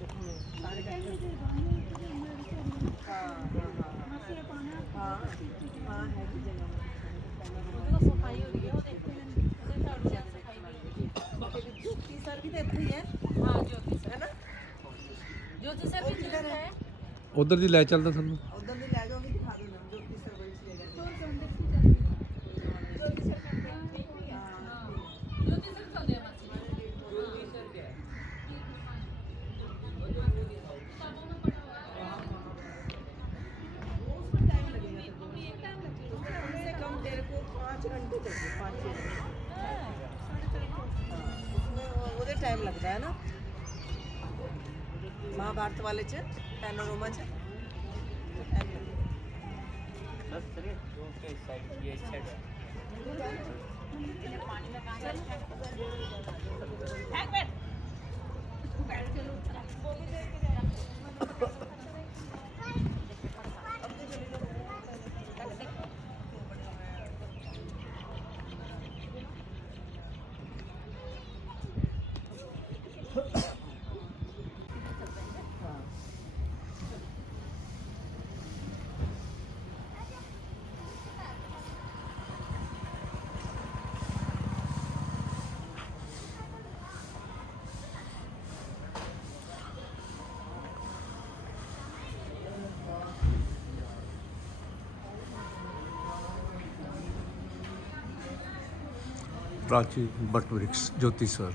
सारे हाँ है कि जगह सफाई हो रही है वो देखते हैं ज्योति सर भी तो इतना ही है हाँ ज्योति सर है ना ज्योति सर भी किधर है ਉਧਰ ਦੀ ਲੈ ਚੱਲਦਾ ਤੁਹਾਨੂੰ उधर भी ले जाओगे दिखा दो ना ज्योति सर बड़ी सी ले जाएंगे ज्योति सर चलते हैं मासी उसमें टाइम लगेगा कम से कम तेरे को 5 घंटे चाहिए 5-6 घंटे उसमें वो टाइम लगता है ना महाभारत वाले च पैनोरमा च टाइम प्राचीन बट वृक्ष ज्योतिसर।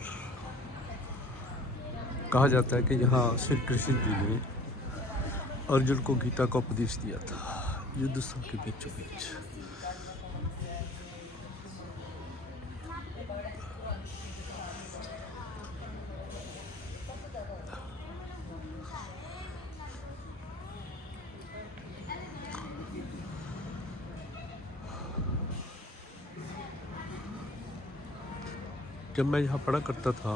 कहा जाता है कि यहाँ श्री कृष्ण जी ने अर्जुन को गीता का उपदेश दिया था युद्ध स्थल के बीचों बीच। जब मैं यहाँ पढ़ा करता था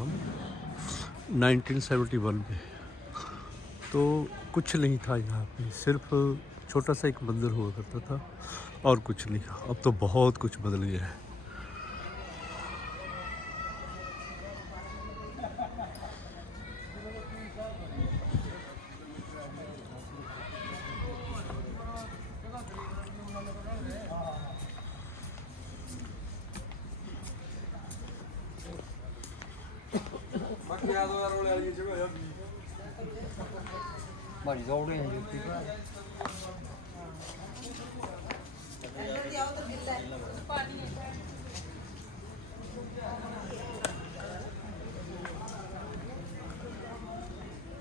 1971 में तो कुछ नहीं था यहाँ पे, सिर्फ छोटा सा एक मंदिर हुआ करता था और कुछ नहीं। अब तो बहुत कुछ बदल गया है। बड़ी दौड़े हैं ज्योति का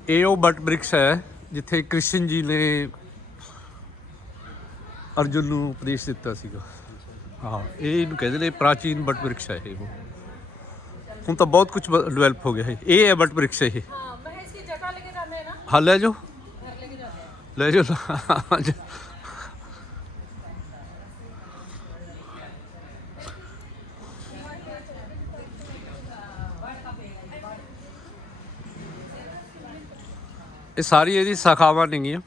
ਇਹ ਉਹ ਬਟ ਬ੍ਰਿਕਸ਼ ਹੈ ਜਿੱਥੇ ਕ੍ਰਿਸ਼ਨ ਜੀ ਨੇ ਅਰਜੁਨ ਨੂੰ ਉਪਦੇਸ਼ ਦਿੱਤਾ ਸੀਗਾ। ਹਾਂ, ਇਹ ਇਹਨੂੰ ਕਹਿੰਦੇ ਨੇ ਪ੍ਰਾਚੀਨ ਬਟ ਬ੍ਰਿਕਸ਼ ਹੈ ਇਹ। ਹੁਣ ਤਾਂ ਬਹੁਤ ਕੁਝ ਡਿਵੈਲਪ ਹੋ ਗਿਆ ਹੈ। ਇਹ ਹੈ ਬਟ ਬ੍ਰਿਕਸ਼ ਇਹ। हाँ महेश की जगह लेके जाते हैं ना ਹਾਂ ਲੈ ਜਾਓ घर लेके जाते हैं ਲੈ ਜਾਓ। ਇਹ ਸਾਰੀ ਇਹਦੀ ਸ਼ਾਖਾਵਾਂ ਨੇਗੀਆਂ।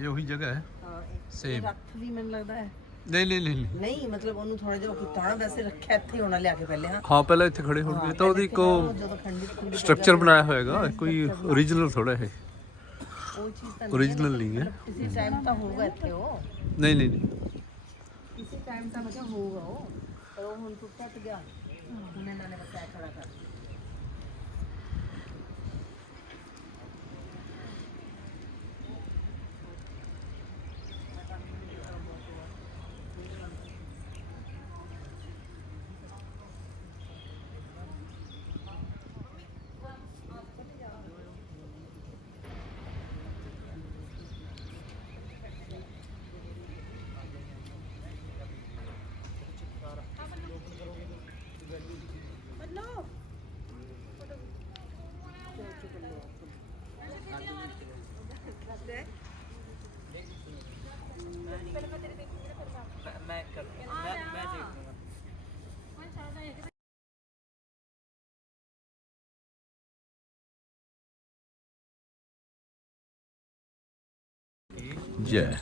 ਇਹ ਉਹੀ ਜਗ੍ਹਾ ਹੈ। Same. ਰੱਖ ਵੀ ਮੈਨੂੰ ਲੱਗਦਾ ਹੈ ਨਹੀਂ ਨਹੀਂ ਨਹੀਂ ਨਹੀਂ ਮਤਲਬ ਉਹਨੂੰ ਥੋੜਾ ਜਿਹਾ ਕੀਤਾ ਨਾ ਵੈਸੇ ਰੱਖਿਆ ਇੱਥੇ ਹੋਣਾ ਲਿਆ ਕੇ ਪਹਿਲੇ ਹਾਂ, ਪਹਿਲਾਂ ਇੱਥੇ ਖੜੇ ਹੋਣਗੇ ਤਾਂ ਉਹਦੀ ਕੋ ਜਦੋਂ ਖੰਡਿਤ ਸਟਰਕਚਰ ਬਣਾਇਆ ਹੋਏਗਾ, ਕੋਈ ਓਰੀਜਨਲ ਥੋੜਾ ਹੈ। ਉਹ ਚੀਜ਼ ਤਾਂ ਓਰੀਜਨਲ ਨਹੀਂ ਹੈ। ਕਿਸੇ ਟਾਈਮ ਤਾਂ ਹੋਊਗਾ ਇੱਥੇ ਉਹ ਨਹੀਂ ਨਹੀਂ ਨਹੀਂ ਕਿਸੇ ਟਾਈਮ ਤਾਂ ਮੈਂ ਕਿਹਾ ਹੋਊਗਾ ਉਹ ਪਰ ਉਹ ਹੁਣ ਟੁੱਟ ਗਿਆ ਹੁਣ ਇਹਨਾਂ ਨੇ ਬਸ ਐ ਖੜਾ ਕਰ ਦਿੱਤਾ। बचता है। मैं देखूंगा। जय।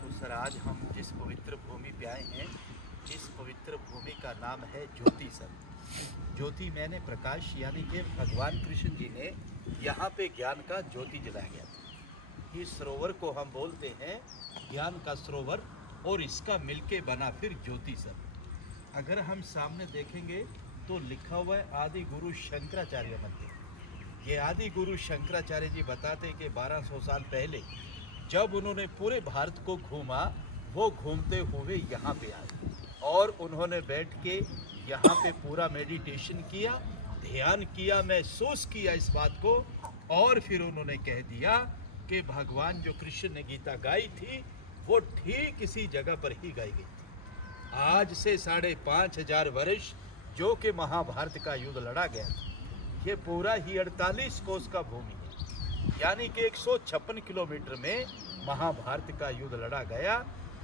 तो सर आज हम जिस पवित्र भूमि पे आए हैं, इस पवित्र भूमि का नाम है ज्योति सर। ज्योति मैंने प्रकाश, यानी कि भगवान कृष्ण जी ने यहाँ पे ज्ञान का ज्योति जलाया गया था। इस सरोवर को हम बोलते हैं ज्ञान का सरोवर, और इसका मिलके बना फिर ज्योति सर। अगर हम सामने देखेंगे तो लिखा हुआ है आदि गुरु शंकराचार्य मंदिर। ये आदि गुरु शंकराचार्य जी बताते कि 1200 साल पहले जब उन्होंने पूरे भारत को घूमा, वो घूमते हुए यहाँ पे आए और उन्होंने बैठ के यहाँ पे पूरा मेडिटेशन किया, ध्यान किया, महसूस किया इस बात को, और फिर उन्होंने कह दिया कि भगवान जो कृष्ण ने गीता गाई थी वो ठीक इसी जगह पर ही गाई गई थी। आज से 5,500 वर्ष जो कि महाभारत का युद्ध लड़ा गया था, ये पूरा ही 48 कोस का भूमि है, यानी कि 156 किलोमीटर में महाभारत का युद्ध लड़ा गया।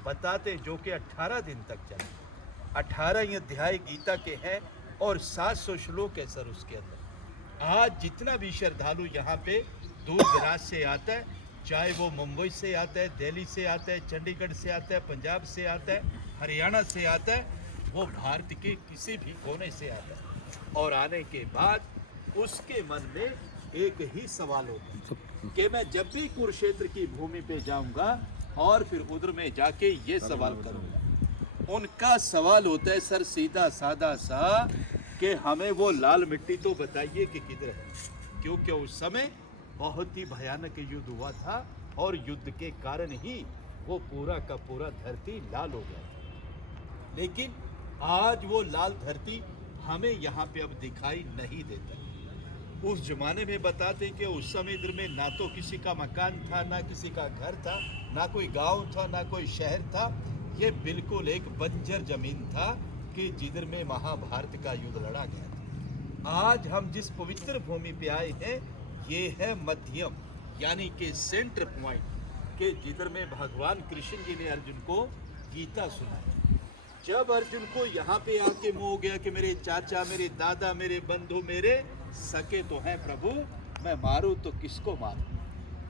बताते जो कि 18 दिन तक चला। 18 अध्याय गीता के हैं और 700 श्लोक है सर उसके अंदर। आज जितना भी श्रद्धालु यहाँ पे दूर दराज से आता है, चाहे वो मुंबई से आता है, दिल्ली से आता है, चंडीगढ़ से आता है, पंजाब से आता है, हरियाणा से आता है, वो भारत के किसी भी कोने से आता है, और आने के बाद उसके मन में एक ही सवाल होता है कि मैं जब भी कुरुक्षेत्र की भूमि पे जाऊंगा और फिर उधर में जाके ये सवाल करूंगा। उनका सवाल होता है सर सीधा साधा सा कि हमें वो लाल मिट्टी तो बताइए कि किधर है, क्योंकि उस समय बहुत ही भयानक युद्ध हुआ था और युद्ध के कारण ही वो पूरा का पूरा धरती लाल हो गया था। लेकिन आज वो लाल धरती हमें यहाँ पे अब दिखाई नहीं देता। उस जमाने में बताते कि उस समय इधर में ना तो किसी का मकान था, ना किसी का घर था, ना कोई गांव था, ना कोई शहर था। ये बिल्कुल एक बंजर जमीन था कि जिधर में महाभारत का युद्ध लड़ा गया था। आज हम जिस पवित्र भूमि पे आए हैं, ये है मध्यम, यानी कि सेंटर पॉइंट, के जिधर में भगवान कृष्ण जी ने अर्जुन को गीता सुनाई। जब अर्जुन को यहाँ पे आके मोह हो गया कि मेरे चाचा, मेरे दादा, मेरे बंधु, मेरे सके तो हैं प्रभु, मैं मारूं तो किसको मारूं,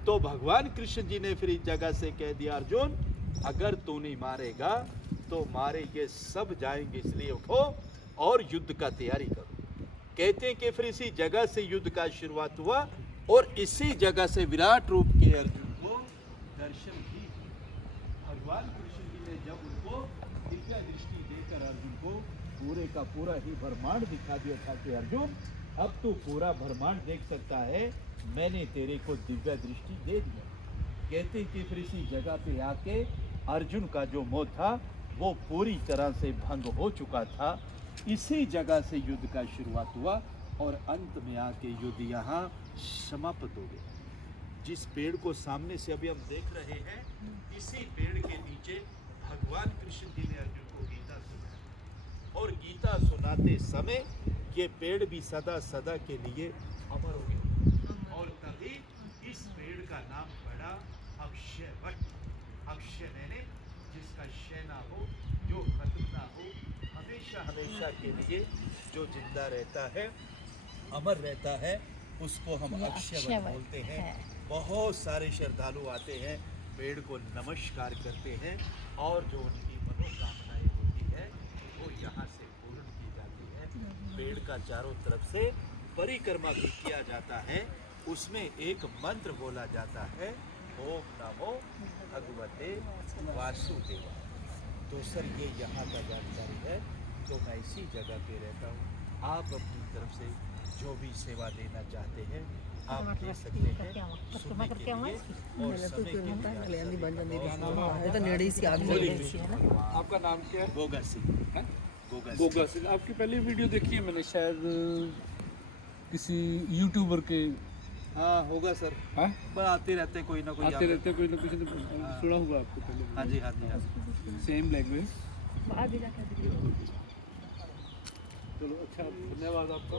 तो भगवान कृष्ण जी ने फिर इस जगह से कह दिया अर्जुन अगर तू नहीं मारेगा तो मारे ये सब जाएंगे, इसलिए उठो और युद्ध का तैयारी करो। कहते हैं कि फिर इसी जगह से युद्ध का शुरुआत हुआ और इसी जगह से विराट रूप के अर्जुन को दर्शन भी भगवान कृष्ण जी ने जब उनको दिव्य दृष्टि देकर अर्जुन को पूरे का पूरा ही ब्रह्मांड दिखा दिया था कि अर्जुन अब तू पूरा ब्रह्मांड देख सकता है, मैंने तेरे को दिव्य दृष्टि दे दिया। कहते हैं कि फिर इसी जगह पे आके अर्जुन का जो मोह था वो पूरी तरह से भंग हो चुका था। इसी जगह से युद्ध का शुरुआत हुआ और अंत में आके युद्ध यहाँ समाप्त हो गया। जिस पेड़ को सामने से अभी हम देख रहे हैं, इसी पेड़ के नीचे भगवान कृष्ण जी ने अर्जुन को गीता सुनाई और गीता सुनाते समय ये पेड़ भी सदा सदा के लिए अमर हो गया। और तभी इस पेड़ का नाम पड़ा अक्षय वट। अक्षय मैंने जिसका क्षय ना हो, जो खत्म ना हो, हमेशा हमेशा के लिए जो जिंदा रहता है, अमर रहता है, उसको हम अक्षय वट बोलते हैं। बहुत सारे श्रद्धालु आते हैं, पेड़ को नमस्कार करते हैं और जो उनकी मनोकामनाएं होती है वो यहाँ से पूर्ण की जाती है। पेड़ का चारों तरफ से परिक्रमा भी किया जाता है, उसमें एक मंत्र बोला जाता है, ओम नमो भगवते वासुदेव। तो सर ये यहाँ का जानकारी है, तो मैं इसी जगह पे रहता हूँ। आप अपनी तरफ से जो भी सेवा देना चाहते हैं आप दे सकते हैं, सुनने के लिए और समय के लिए। आपका नाम क्या है? गोगा सिंह। गोगा सिंह। आपकी पहली वीडियो देखी है मैंने, शायद किसी यूट्यूबर के। हाँ होगा सर, हाँ आते रहते कोई ना कोई, आते रहते कोई ना कुछ सुना होगा आपको पहले। हाँ जी हाँ जी हाँ जी, सेम लैंग्वेज। चलो अच्छा, धन्यवाद आपका।